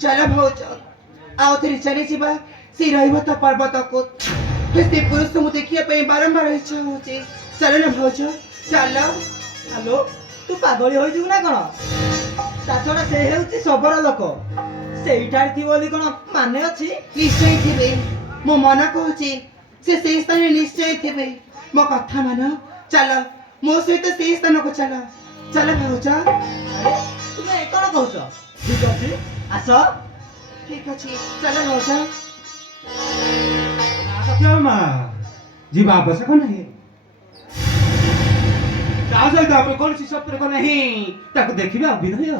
चल भाउज आओ तेरी चली जीवा से रहिबो त पर्वत को से पुरुष मु देखिया पे बारंबार इच्छा होचे चल न भाउज चल हेलो तू पागली होई जिउ ना कोन ताछड़ा से हेउची सबरा लोक सेइठार थी बोली कोन माने अछि निश्चय थिबे मो मन कहूची से स्थान निश्चय थिबे मो कथा मान चल मो सहित से स्थान को चल चल भाउज अरे तुमे कोन कहउछ ठीक अछि आस ठीक अछि चल भाउज सत्यमा जीवा आवश्यक नहीं ता सहित आप कौन सी संपर्क नहीं ताको देखिबा विनय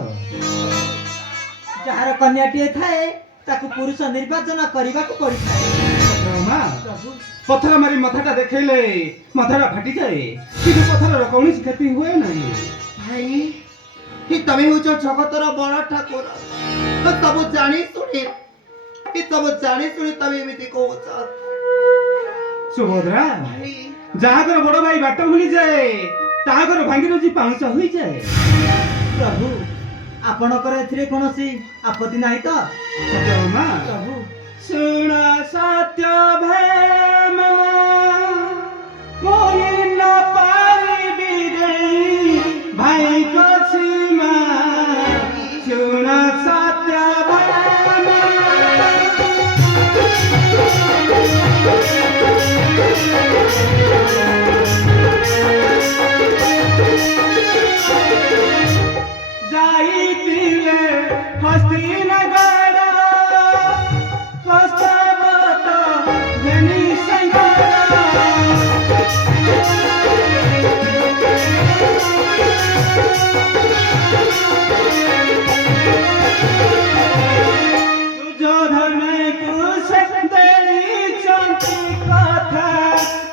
जहार कन्याटिए थाए ताकु पुरुष निर्वाचन करबाकू पड़िଥାଏ सत्यमा प्रभु पत्थर मारी मथाटा देखैले मथाटा फाटी जाए किंतु पत्थर कौन सी क्षति हुए नहीं भाई कि तमे हो जगतर बड़ ठाकुर तो सब जानी सुनी कि सब जानी सुनी तमे एमिति कहूछ सुभद्रा भाई जहागर बड़ भाई बाट भूली जाए तागर भांगी रजी पाउंस होई जाए प्रभु आपणकर एथिरे कोनोसी आपत्ति नाही तो सत्यमा प्रभु सुन सत्य भाम मोहि न पारिबि देई भाई को सीमा सुन सत्य भाम जाइतिले हस्तिनगर हस्तवत धनी दुर्योधन कुशेंद्री चंती कथा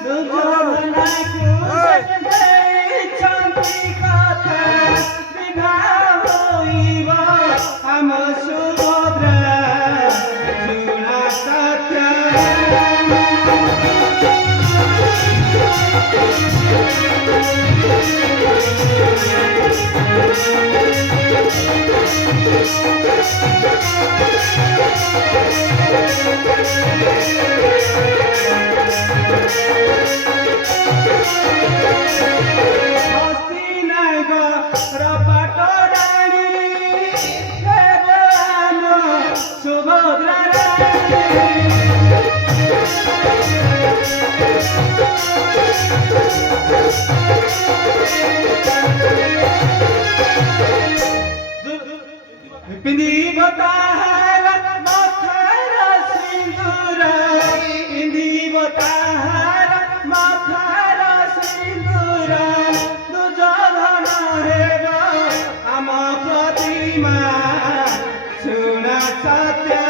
दुर्योधन कुशेंद्री चंती कथा विवाह होइबा हम सुभद्रा सुना सत्य हस्तिनगर पाटरानी हेराम सुभद्रा रानी पिंदी बताहर माथार सिंदूर पिंदी बताहर माथार सिंदूर दुर्योधन हेबा आम प्रतिमा सुन सत्य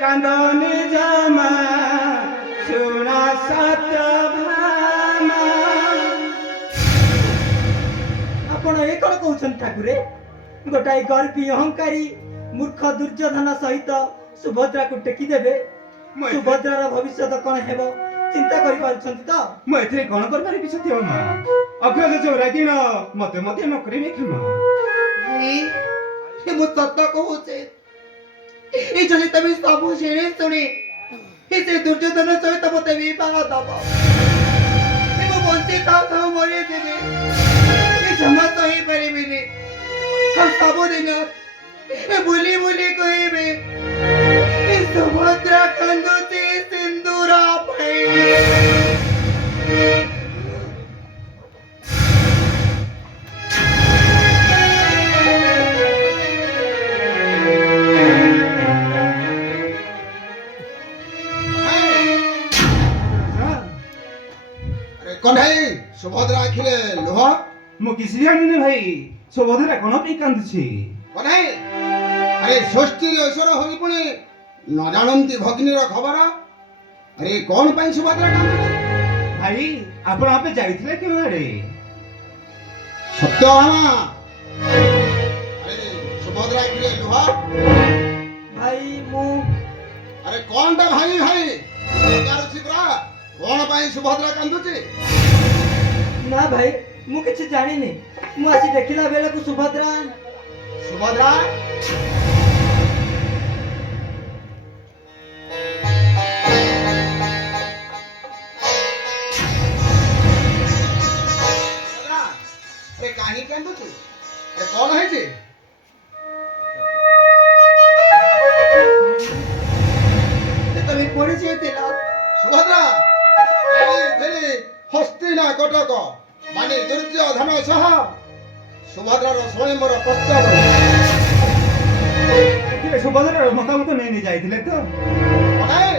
कांदनी जमा सुना सत्य भामा आपण ए कोन कहउछन ठाकुरे गोटाई गर्वी अहंकारी मूर्ख दुर्योधन सहित सुभद्रा को टेकी देबे सुभद्रार भविष्य कोन हेबो चिंता करि पारुछन तो मैं एथे कोन कर पारि सत्य मा अग्रज चौरा किन मते मते न करिबे क्षमा भाई ये मु सत्य कहूचे ए जने तमे सब जेने सुनी ସେ ଦୁର୍ଯ୍ୟୋଧନ ସହିତ ମୋତେ ବିବାହ ଦବ। ମୁଁ ବଞ୍ଚି ଥାଉ ଥାଉ ମରିଯିବି। ଏ ଜମା ସହିପାରିବିନି। ଆଉ ସବୁଦିନ ବୁଲି ବୁଲି କହିବି ଏ ସୁଭଦ୍ରା କାନ୍ଦୁଛି ସିନ୍ଦୁର ପାଇଁ। କଣ୍ଢେଇ ସୁଭଦ୍ରା ଆଖିରେ ଲୁହ। ମୁଁ କିଛି ଜାଣିନି ଭାଇ, ସୁଭଦ୍ରା କଣ ପାଇଁ କାନ୍ଦୁଛି? କଣ୍ଢେଇ ଆରେ ଷଷ୍ଠୀରେ ଈଶ୍ୱର ହୋଇ ପୁଣି ନ ଜାଣନ୍ତି ଭଗ୍ନୀର ଖବର। ଆରେ କଣ ପାଇଁ ସୁଭଦ୍ରା କାନ୍ଦୁଛି? ଭାଇ ଆପଣ ଆପେ ଯାଇଥିଲେ କେଉଁ ଆଡ଼େ? ସତ୍ୟଭାମା ଆରେ ସୁଭଦ୍ରା ଆଖିରେ ଲୁହ। ଭାଇ ମୁଁ ଆରେ କଣଟା ଭାଇ ଭାଇ ପଚାରୁଛି ପରା, କଣ ପାଇଁ ସୁଭଦ୍ରା କାନ୍ଦୁଛି? ନା ଭାଇ ମୁଁ କିଛି ଜାଣିନି। ମୁଁ ଆସି ଦେଖିଲା ବେଳକୁ ସୁଭଦ୍ରା ସୁଭଦ୍ରା ଏ କାହିଁ କାନ୍ଦୁଛୁ? ଏ କଣ ହେଇଛି? ତମେ ପଡ଼ିଯାଇଥିଲ। ସୁଭଦ୍ରା ଫେରି ହସ୍ତିନା କଟକ ମାନେ ଦୁର୍ଯ୍ୟୋଧନ ସହ ସୁଭଦ୍ରାର ସ୍ୱୟଂବର ପ୍ରସ୍ତାବ। ଏଥିରେ ସୁଭଦ୍ରାର ମତାମତ ନେଇ ଯାଇଥିଲେ ତ? କଣ୍ଢେଇ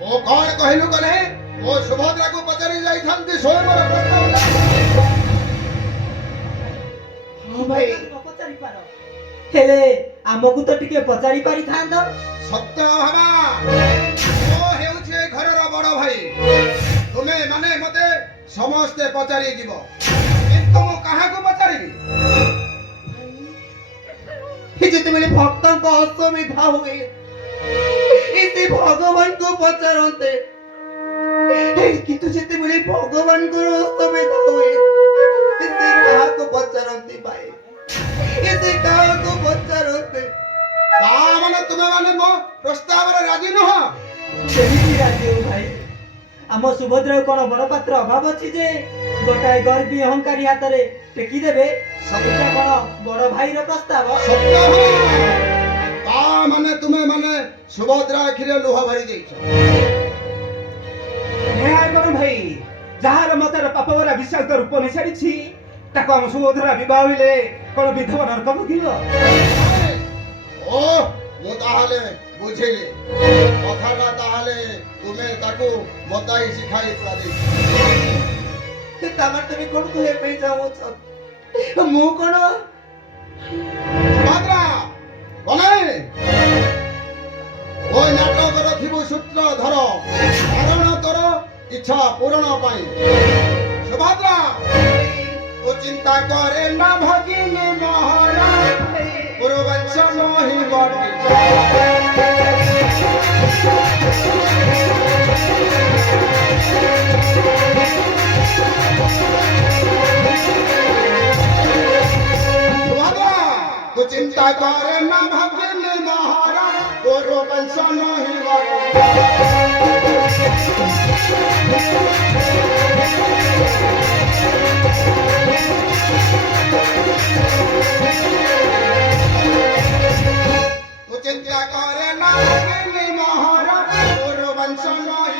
ମୁଁ କଣ କହିଲୁ କଣ୍ଢେଇ? ମୁଁ ସୁଭଦ୍ରାକୁ ପଚାରି ଯାଇଥାନ୍ତି ସ୍ୱୟଂବର ପ୍ରସ୍ତାବ। ହଁ ଭାଇ, ନ ପଚାରି ପାର, ହେଲେ ଆମକୁ ତ ଟିକେ ପଚାରି ପାରିଥାନ୍ତ। ସତ୍ୟଭାମା ମୁଁ ହେଉଛି ଏ ଘରର ବଡ଼ ଭାଇ। ତୁମେ ମାନେ ମତେ ସମସ୍ତେ ପଚାରି ଯିବ, କିନ୍ତୁ ମୁଁ କାହାକୁ ପଚାରିବି? ଯେତେବେଳେ ଭକ୍ତଙ୍କ ଅସୁବିଧା ହୁଏ ସେ ଭଗବାନଙ୍କୁ ପଚାରନ୍ତେ, କିନ୍ତୁ ଯେତେବେଳେ ଭଗବାନଙ୍କର ଅସୁବିଧା ହୁଏ ସେ କାହାକୁ ପଚାରନ୍ତି ଭାଇ? ସେ କାହାକୁ ପଚାରନ୍ତି? ତା ମାନେ ତୁମେ ମାନେ ମୋ ପ୍ରସ୍ତାବରେ ରାଜି ନୁହଁ? କେମିତି ରାଜି ହେଉ ଭାଇ? ଆମ ସୁଭଦ୍ରାକୁ କଣ ବଡ଼ ପାତ୍ର ଅଭାବ ଅଛି ଯେ ଗୋଟାଏ ଗର୍ବୀ ଅହଙ୍କାରୀ ହାତରେ ଟେକି ଦେବେ? ସେଇଟା କଣ ବଡ଼ ଭାଇର ପ୍ରସ୍ତାବ? ସତ୍ୟଭାମା ତା ମାନେ ତୁମେ ମାନେ ସୁଭଦ୍ରା ଆଖିରେ ଲୁହ ଭରି ଦେଇଛ। ଏହା କଣ ଭାଇ? ଯାହାର ମତାର ପାପବରା ବିଷାକ୍ତ ରୂପ ନେଇସାରିଛି ତାକୁ ଆମ ସୁଭଦ୍ରା ବିବାହ ହେଲେ କଣ ବିଧବା ନରକ ଭୋଗିବ? ଓ ମୁଁ ତାହେଲେ ବୁଝିଲି କଥାଟା। ତାହେଲେ ତୁମେ ତାକୁ ମତାଇ ଶିଖାଇ ପାରି। ତାମାନେ ତମେ କଣ କହିବା ପାଇଁ ଚାହୁଁଛ? ମୁଁ କଣ ସୁଭଦ୍ରା କଣ୍ଢେଇ ওই নাটকর থিবু সূত্রধর কারণ তোর ইচ্ছা পূরণ পাই। সুভদ্রা তো চিন্তা করে না ভগিনী মহারাজ পুরবংশ নহি বটি। সুভদ্রা তো চিন্তা করে না ভগিনী মহারাজ পুরবংশ নহি বটি। তো চিন্তা করে না ভগিনী মহারাজ পুরবংশ নহি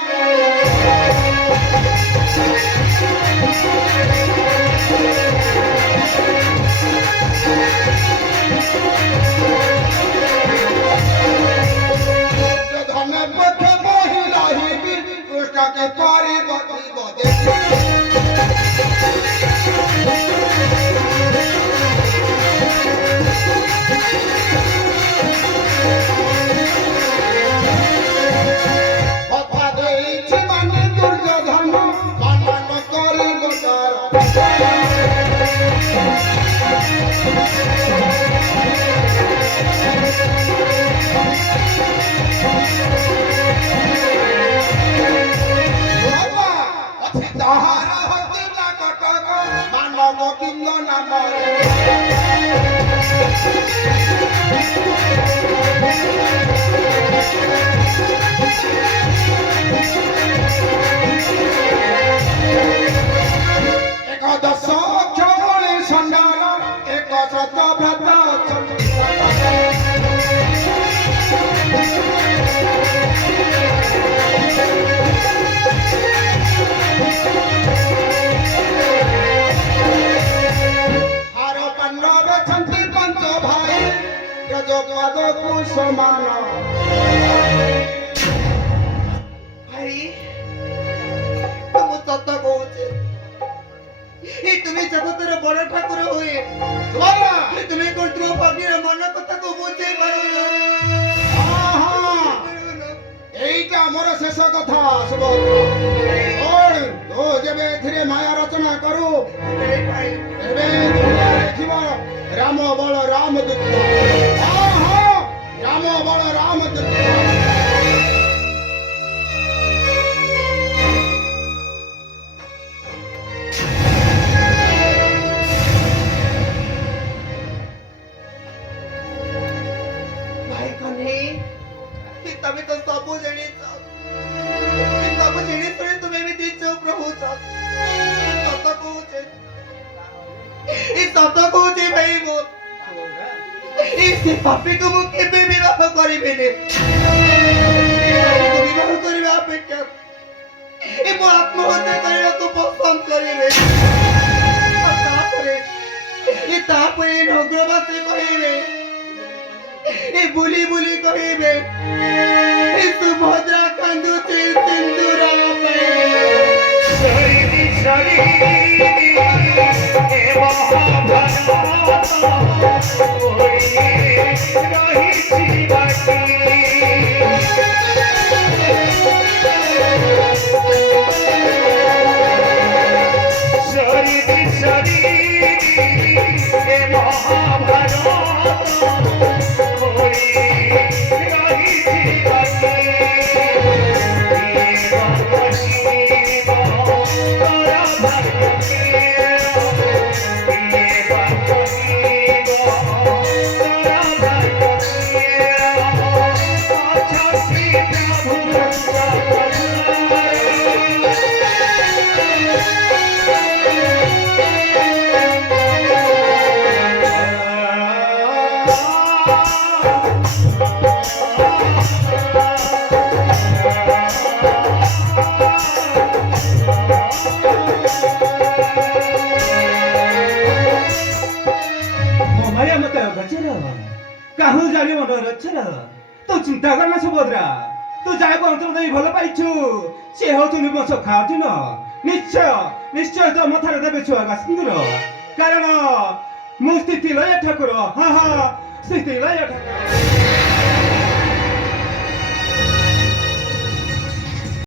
ধনে পথে বহি রহিবি কৃষ্ণকে পারিব দিব দেখি। কথা ଦେଇଛି ମାନେ ଦୁର୍ଯ୍ୟୋଧନ ପାଳନ କରିବ ତାର। ବାবা ଅଛି ତାହାର ହସ୍ତିନା କଟକ ମାନବ କିଙ୍ଗ ନାମରେ। ସମାନ। ଭାଇ ମୁଁ ସତ କହୁଛି তুমি জগতের বড় ঠাকুর হয়ে ସୁଭଦ୍ରା তুমি কোন তোমার ভাগ্যের মন কথাকে বুঝাই পারো না। এইটা ମୋର ଶେଷ କଥା ସୁଭଦ୍ରା। କଣ ତୁ ଯେବେ ଏଥିରେ ମାୟା ରଚନା କରୁ ଏବେ ଦେଖିବ ରାମ ବଳ ରାମ ଯୁକ୍ତ। ରାମ ବଳ ରାମ ଯୁକ୍ତ। ভাই কনে তুমি তো সবু জানিছ সবু জিনিস শুনে তুমি এমনি চুপ রহুছ। সত কହୁছে এই সত কହୁছে ভাই মো এই সে পাপিকে ମୁଁ କେବେ ବିବାହ କରିବିନି। ବିବାହ କରିବା ଅପେକ୍ଷା ଏ ମୁଁ ଆତ୍ମହତ୍ୟା କରିବାକୁ ପସନ୍ଦ କରିବି। ତାପରେ ନଗରବାସୀ କହିବେ ଏ ବୁଲି ବୁଲି କହିବେ ଏ ସୁଭଦ୍ରା କାନ୍ଦୁଛି ସିନ୍ଦୁର କାହୁ ଜାଣିବ ଡର ଅଛି ନା ତୁ ଚିନ୍ତା କରନା ସୁଭଦ୍ରା। ତୁ ଯାହାକୁ ଅନ୍ତର ଦେଇ ଭଲ ପାଇଛୁ ସେ ହଉଛନ୍ତି ମୋ ସଖା ଅର୍ଜୁନ। ନିଶ୍ଚୟ ନିଶ୍ଚୟ ତୋ ମଥାରେ ଦେବେ ଛୁଆଗା ସିନ୍ଦୁର। କାରଣ ମୁଁ ସ୍ଥିତି ଲୟ ଠାକୁର। ସ୍ଥିତି ଲୟ ଠାକୁର।